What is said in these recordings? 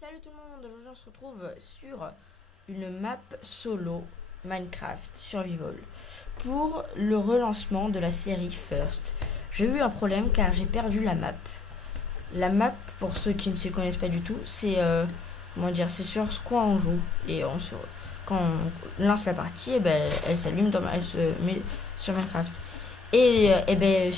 Salut tout le monde, aujourd'hui on se retrouve sur une map solo Minecraft Survival pour le relancement de la série First. J'ai eu un problème car j'ai perdu la map. La map, pour ceux qui ne s'y connaissent pas du tout, c'est comment dire, c'est sur ce quoi on joue et quand on lance la partie, et ben, elle s'allume, elle se met sur Minecraft. Et ben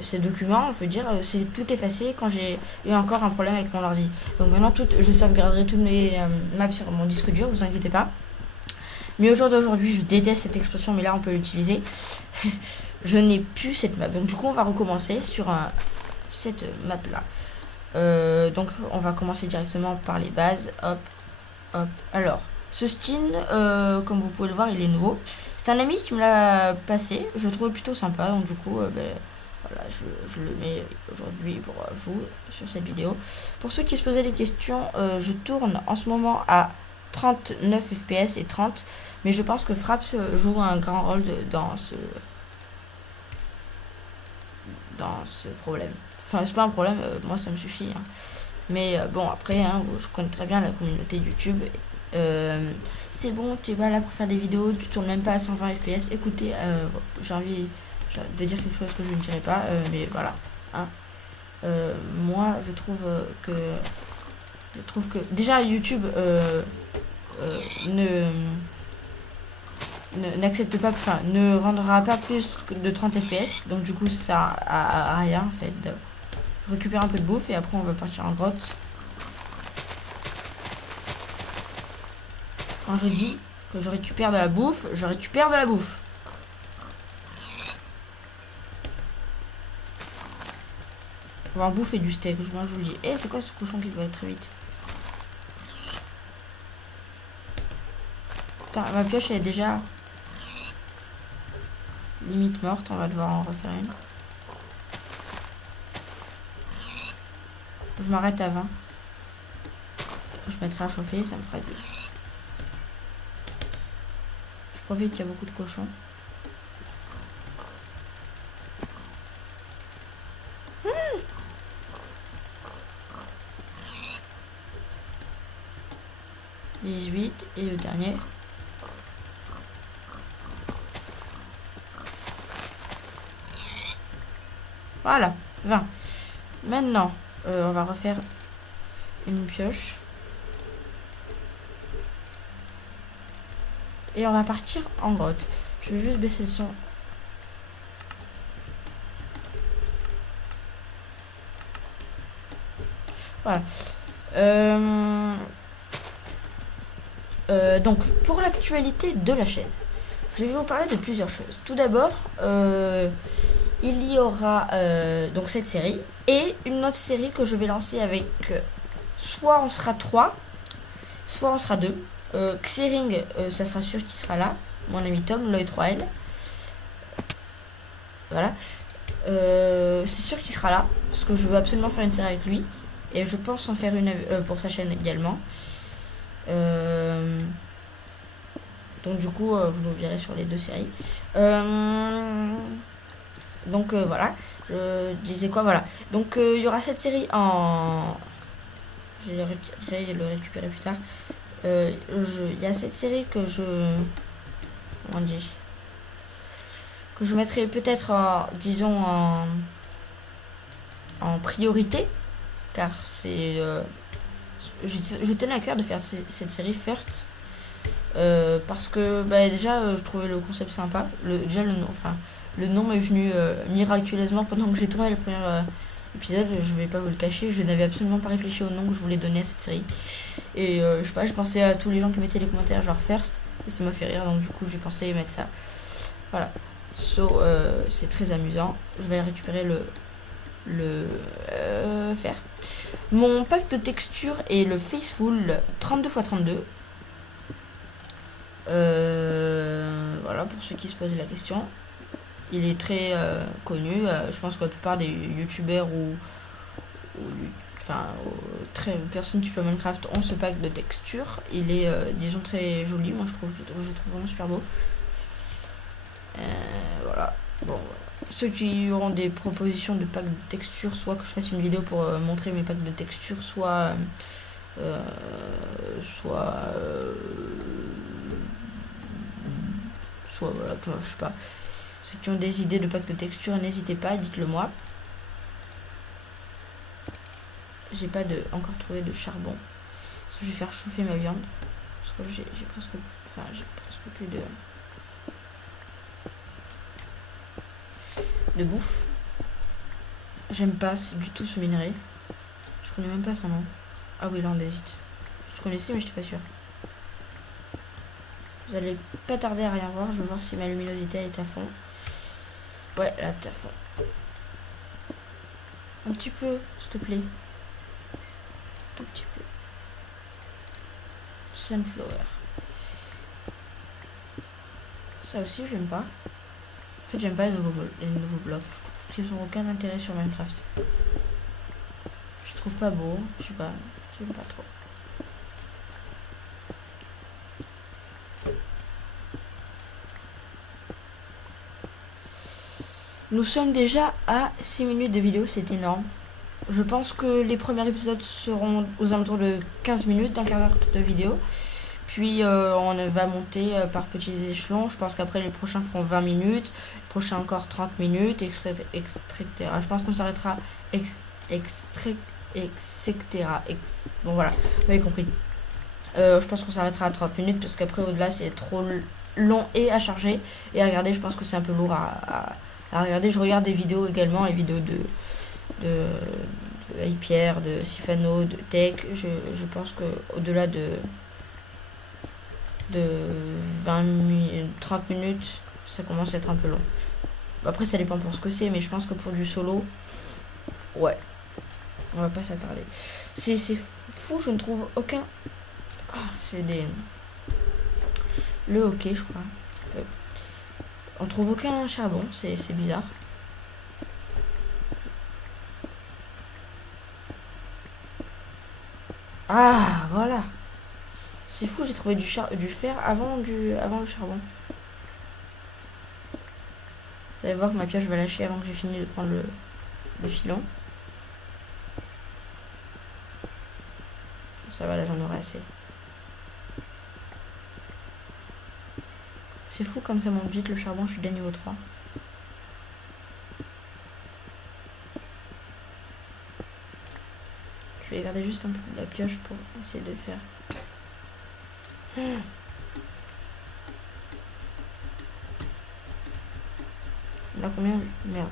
ces documents, on peut dire, c'est tout effacé quand j'ai eu encore un problème avec mon ordi. Donc maintenant, je sauvegarderai toutes mes maps sur mon disque dur, vous inquiétez pas. Mais au jour d'aujourd'hui, je déteste cette expression, mais là, on peut l'utiliser. Je n'ai plus cette map. Donc du coup, on va recommencer sur cette map-là. Donc on va commencer directement par les bases. Hop, hop. Alors, ce skin, comme vous pouvez le voir, il est nouveau. C'est un ami qui me l'a passé. Je le trouve plutôt sympa. Donc du coup, voilà, je le mets aujourd'hui pour vous sur cette vidéo. Pour ceux qui se posaient des questions, je tourne en ce moment à 39 FPS et 30. Mais je pense que Fraps joue un grand rôle dans ce problème. Enfin, c'est pas un problème, moi ça me suffit. Hein. Mais bon, après, hein, je connais très bien la communauté YouTube. C'est bon, tu es pas là pour faire des vidéos, tu tournes même pas à 120 FPS. Écoutez, j'ai envie de dire quelque chose que je ne dirais pas, mais voilà. Hein. Moi, je trouve que déjà YouTube n'accepte pas, enfin, ne rendra pas plus de 30 FPS. Donc du coup, ça sert à rien en fait. Je récupère un peu de bouffe et après on va partir en grotte. Quand je dis que je récupère de la bouffe, je récupère de la bouffe. On va en bouffer du steak, je vous le dis. Eh, c'est quoi ce cochon qui va très vite? Putain, ma pioche elle est déjà limite morte, on va devoir en refaire une. Je m'arrête à 20. Je mettrai à chauffer, ça me fera du. Je profite qu'il y a beaucoup de cochons. Mmh. 18 et le dernier. Voilà, 20. Maintenant, on va refaire une pioche. Et on va partir en grotte. Je vais juste baisser le son. Voilà. Donc, pour l'actualité de la chaîne, je vais vous parler de plusieurs choses. Tout d'abord, il y aura donc cette série et une autre série que je vais lancer avec soit on sera 3, soit on sera 2. Xering, ça sera sûr qu'il sera là. Mon ami Tom, l'œil 3L. Voilà. C'est sûr qu'il sera là parce que je veux absolument faire une série avec lui et je pense en faire une pour sa chaîne également. Donc du coup, vous nous verrez sur les deux séries. Donc voilà, je disais quoi, voilà. Donc il y aura cette série en... Je vais le récupérer plus tard. Il y a cette série que comment on dit, que je mettrai peut-être disons en priorité, car c'est je tenais à cœur de faire cette série First, parce que déjà je trouvais le concept sympa. Déjà le nom, enfin le nom m'est venu miraculeusement pendant que j'ai tourné le premier épisode. Je vais pas vous le cacher, je n'avais absolument pas réfléchi au nom que je voulais donner à cette série. Et je sais pas, je pensais à tous les gens qui mettaient les commentaires genre First, et ça m'a fait rire, donc du coup j'ai pensé mettre ça. Voilà. C'est très amusant. Je vais récupérer le fer. Mon pack de texture est le Faceful 32x32. Voilà, pour ceux qui se posaient la question. Il est très connu. Je pense que la plupart des youtubeurs ou personnes qui font Minecraft ont ce pack de texture. Il est disons très joli. Moi je trouve vraiment super beau. Voilà. Bon, ceux qui auront des propositions de packs de textures, soit que je fasse une vidéo pour montrer mes packs de textures, soit euh, soit soit voilà, je sais pas. Ceux qui ont des idées de packs de textures, n'hésitez pas, dites-le moi. J'ai pas encore trouvé de charbon. Je vais faire chauffer ma viande. Parce que j'ai presque plus de bouffe. J'aime pas du tout ce minerai. Je connais même pas son nom. Ah oui, l'andésite. Je connaissais mais j'étais pas sûre. Vous allez pas tarder à rien voir. Je vais voir si ma luminosité est à fond. Ouais, là t'es à fond. Un petit peu, s'il te plaît. Tout petit peu. Sunflower. Ça aussi, j'aime pas. En fait, j'aime pas les nouveaux blocs. Je trouve qu'ils ont aucun intérêt sur Minecraft. Je trouve pas beau. Je sais pas. J'aime pas trop. Nous sommes déjà à 6 minutes de vidéo. C'est énorme. Je pense que les premiers épisodes seront aux alentours de 15 minutes, d'un quart d'heure de vidéo. Puis on va monter par petits échelons. Je pense qu'après les prochains feront 20 minutes, les prochains encore 30 minutes, etc. Je pense qu'on s'arrêtera, etc. Bon voilà, vous avez compris. Je pense qu'on s'arrêtera à 30 minutes parce qu'après au-delà c'est trop long et à charger. Et à regarder, je pense que c'est un peu lourd à regarder. Je regarde des vidéos également, les vidéos de Pierre, de Sifano, de Tech. Je pense que au-delà de 30 minutes, ça commence à être un peu long. Après, ça dépend pour ce que c'est, mais je pense que pour du solo, ouais, on va pas s'attarder. C'est fou, je ne trouve aucun. Ah, c'est des. Le hockey, je crois. On trouve aucun charbon, c'est bizarre. Ah, voilà. C'est fou, j'ai trouvé du fer avant le charbon. Vous allez voir que ma pioche va lâcher avant que j'ai fini de prendre le filon. Ça va, là j'en aurai assez. C'est fou comme ça monte vite le charbon, je suis déjà niveau 3. Je vais garder juste un peu de la pioche pour essayer de faire. On a combien? Merde.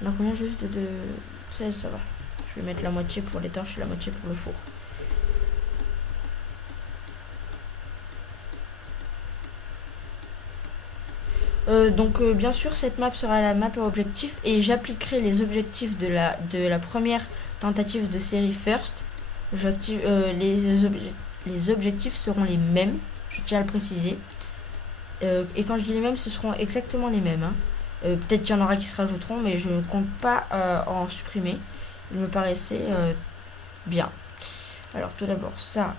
On a combien juste de 16, ça va. Je vais mettre la moitié pour les torches et la moitié pour le four. Donc bien sûr cette map sera la map à objectif et j'appliquerai les objectifs de la première tentative de série First. Les objectifs seront les mêmes, je tiens à le préciser. Et quand je dis les mêmes, ce seront exactement les mêmes. Hein. Peut-être qu'il y en aura qui se rajouteront, mais je ne compte pas en supprimer. Il me paraissait bien. Alors tout d'abord ça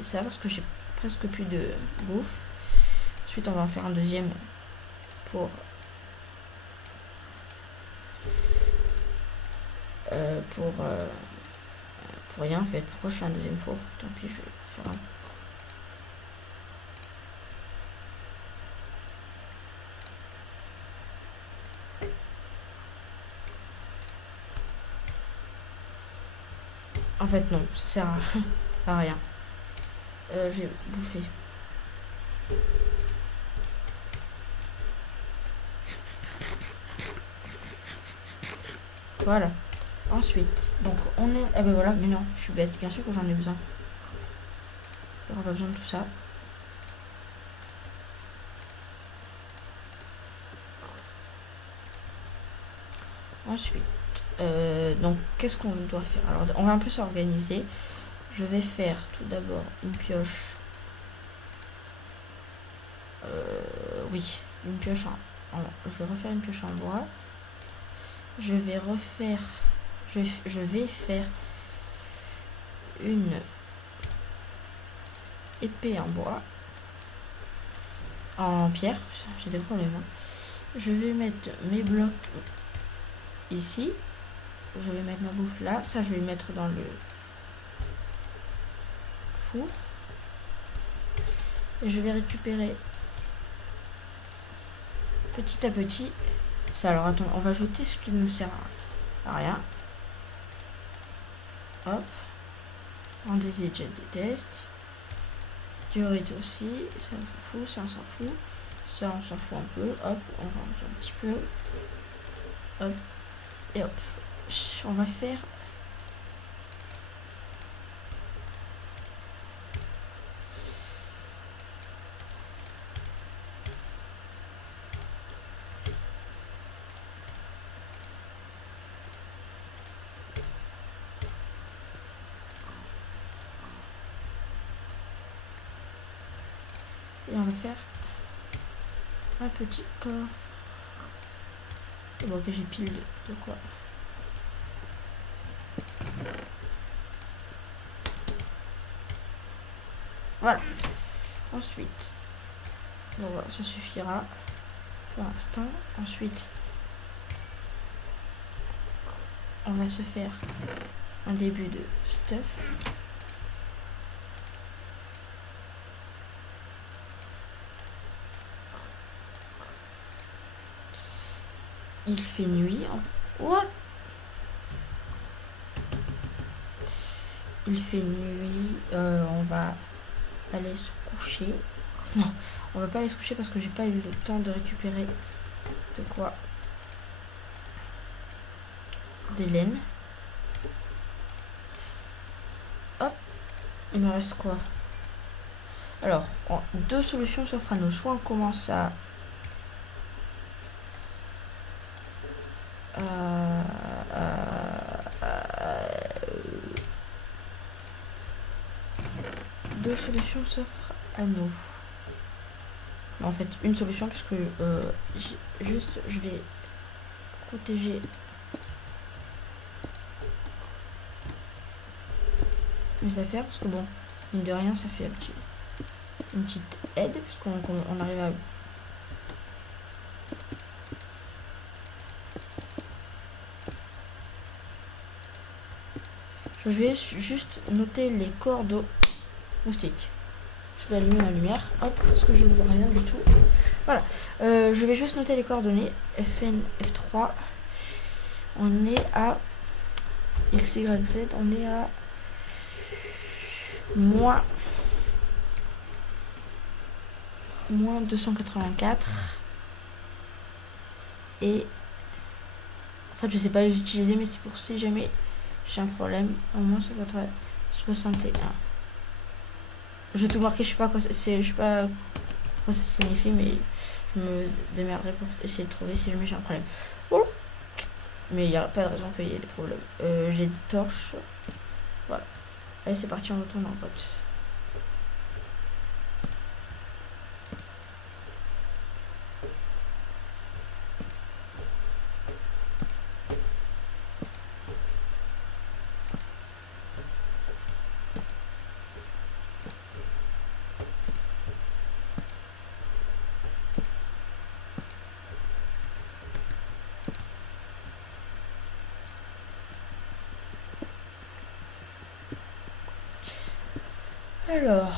et ça, parce que j'ai presque plus de bouffe. Ensuite on va en faire un deuxième pour rien en fait. Pourquoi je fais un deuxième four? Tant pis, je vais faire un. En fait non, ça sert à rien. J'ai bouffé. Voilà. Ensuite, donc on est. Ah ben voilà, mais non, je suis bête. Bien sûr que j'en ai besoin. J'aurai pas besoin de tout ça. Ensuite, donc qu'est-ce qu'on doit faire? Alors, on va un peu s'organiser. Je vais faire tout d'abord une pioche. Oui, une pioche en. Je vais refaire une pioche en bois. Je vais faire une épée en bois. En pierre. J'ai des problèmes. Hein. Je vais mettre mes blocs ici. Je vais mettre ma bouffe là. Ça, je vais mettre dans le four. Et je vais récupérer petit à petit. Ça, alors attends, on va jeter ce qui ne sert à rien. Hop. Andésite, je déteste. Diorite aussi. Ça, on s'en fout. Ça, on s'en fout. Ça, on s'en fout un peu. Hop, on range un petit peu. Hop. Et hop. On va faire... Et on va faire un petit coffre. Bon, que j'ai pile de quoi. Voilà. Ensuite, bon, voilà, ça suffira pour l'instant. Ensuite, on va se faire un début de stuff. Il fait nuit. What? Il fait nuit. On va aller se coucher. Non, on va pas aller se coucher parce que j'ai pas eu le temps de récupérer de quoi. Des laines. Hop. Il me reste quoi? Alors, deux solutions s'offrent à nous. Soit on commence à... deux solutions s'offrent à nous. En fait, une solution parce que juste je vais protéger mes affaires parce que bon, mine de rien, ça fait une petite aide puisqu'on arrive à... Je vais juste noter les corps de moustique. Je vais allumer la lumière, hop, parce que je ne vois rien du tout. Voilà, je vais juste noter les coordonnées. FN, F3. On est à XYZ, on est à moins 284. Et en fait, je sais pas les utiliser, mais c'est pour si jamais j'ai un problème. Au moins, ça va être 61. Je vais tout marquer, je sais pas quoi ça signifie, mais je me démerderai pour essayer de trouver si jamais j'ai un problème. Bon. Mais il n'y a pas de raison qu'il y ait des problèmes. J'ai des torches. Voilà. Allez, c'est parti, on retourne en vote. Alors,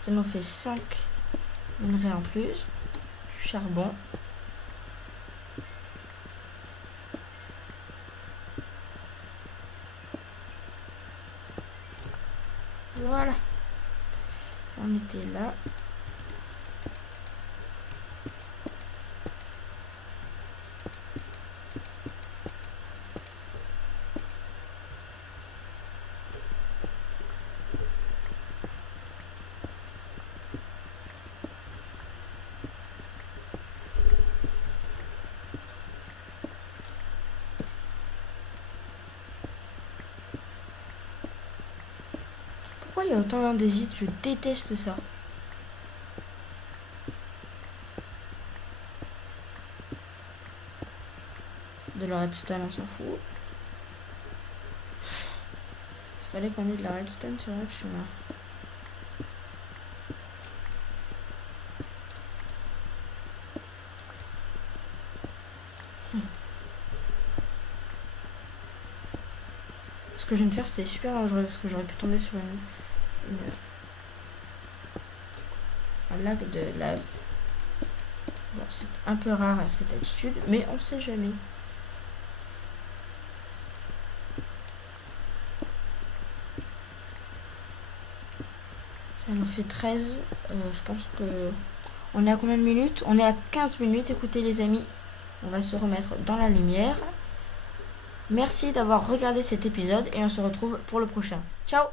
ça nous fait 5 minerais en plus, du charbon. Voilà, on était là. Pourquoi il y a autant d'andésite? Je déteste ça. De la redstone, on s'en fout. Fallait qu'on ait de la redstone, c'est vrai que je suis là. Ce que je viens de faire, c'était super dangereux parce que j'aurais pu tomber sur un lac de lave. Bon, c'est un peu rare à cette attitude, mais on sait jamais. Ça nous fait 13. Je pense que... On est à combien de minutes? On est à 15 minutes. Écoutez les amis, on va se remettre dans la lumière. Merci d'avoir regardé cet épisode et on se retrouve pour le prochain. Ciao!